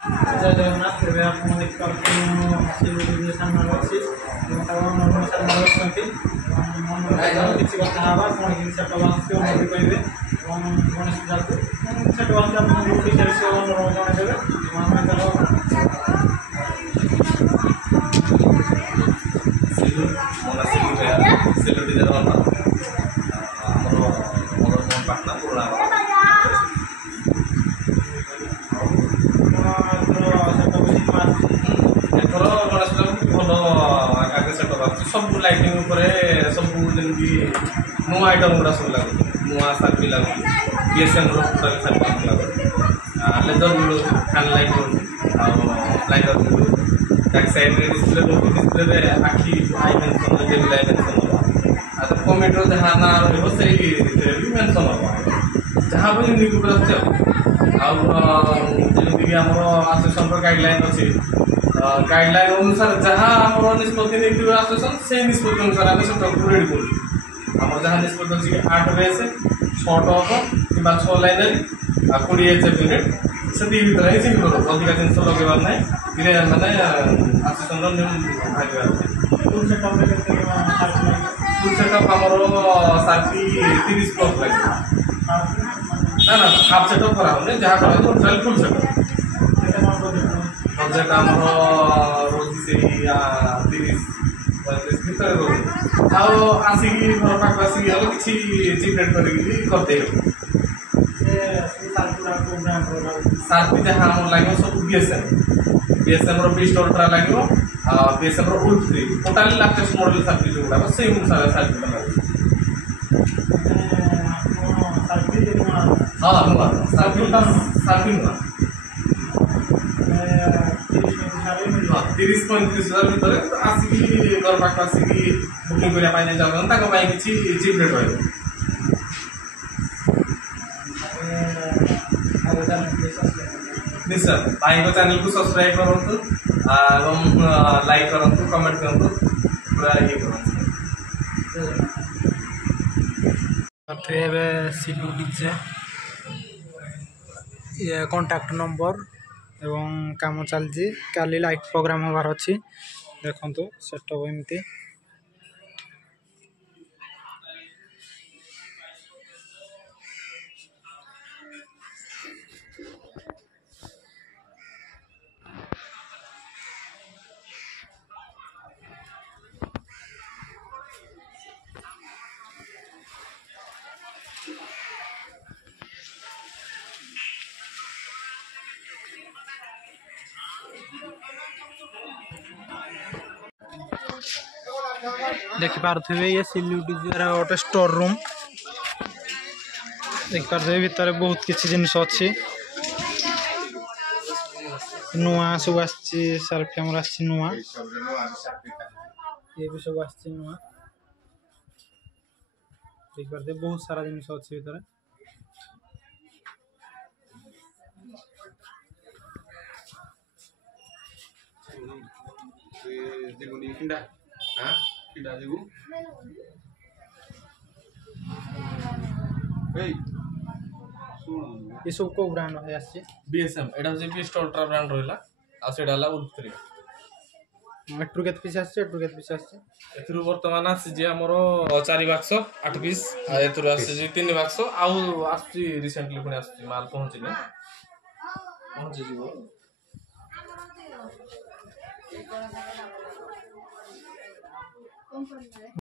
जय जगन्नाथ ଏବେ ଆପଣ ଦେଖିପାରୁଛନ୍ତି ଆସିବି ସାମ୍ନାରେ ଅଛି ଏବଂ ସାମ୍ନାରେ ଅଛନ୍ତି କିଛି କଥା ହେବା କ'ଣ କେମିତି ସେଟ ଆସୁଛି ଅନୁଭୂତି କହିବେ ଏବଂ ଗଣେଶ ପୂଜାକୁ ସେଟ ଆସୁଛି ଆପଣଙ୍କୁ ଡିଟେଲ୍ସ ଜଣାଇଦେବେ ଆମେ ତାର पाटना पुराना एथर गणेश पूजा भल आगे सेटअप आस सब लाइटिंग सब जमी नुआ आइटम गुड़ा सब लगुच नुआ सार्फी लगुच बीएसएम टोटाल सेटअप लगुच लेजर मिलूँ फैन लाइट लाइटर मिलूँ बैक साइड डिस्प्ले डिस्प्ले आखि I mention devil I mention commenter जहाँ ना रही मेनसन हम जहाँ भी यूनिक रही जमीक आम आसोसिएशन गाइडलाइन अच्छी गाइडलाइन अनुसार जहाँ आम निष्पत्ति नहीं आसोसिएशन से निष्पत्ति अनुसार आम से रेडी कर जहाँ निष्पत्ति अच्छी 8 बेस 6 टप कि 6 लाइनरी 20 एचएफ यूनिट से भर ही सीमित अधिक जिन लगेबार ना मानने आसोसिएशन फुल सेटअप आमर सार्फी 30 प्लस लगे ना ना हाफ सेटअप करा जहाँ करा टोटाल फुल सेटअप बजेट आम रोज से 30-35 भितर रोज आसिक घर पाक आसिक किसी चिप रेट करदे सार्फी जहाँ लगे सब बीएसएम बीस्ट अल्ट्रा लगे बीएसएम उल्फ 3 टोटाली लाटेस्ट मॉडल सार्फी जो गुड़ाक से अनुसार सार्फी लगे हाँ नुआ सार्फी नुआ 30-35 हजार भितर आसिक घर पाक आसिक बुकिंग करने चाहते किसी चिप रेट रही निश्चय भाई को चैनल को सब्सक्राइब करूँ लाइक करूँ कमेंट करूँ पूरा ये करूँ सिलू डीजे ये कांटेक्ट नंबर एवं काम चलती काली लाइट प्रोग्राम होबार अच्छी देखो सेटअप एमती देखिपे ये सिल्लू डीजे गोटे स्टोर रूम देखिपे भितर बहुत किसी जिनस अच्छी नुआ सब आर्फी आम नुआ ये भी सब नुआ देखिपे बहुत सारा जिनस अच्छी भितर ये सब को ब्रांड है आसी बीएसएम एटा जे बीस्ट अल्ट्रा ब्रांड रहला आ सेडा ला उल्फ 3 एट्रु केत पीस आसी एट्रु केत पीस आसी एथुरु वर्तमान आसी जे हमरो 4 बाक्स 8 पीस आ एथुरु आसी जे 3 बाक्स आउ आसी रिसेंटली पुनी आसी माल पहुंची जीवो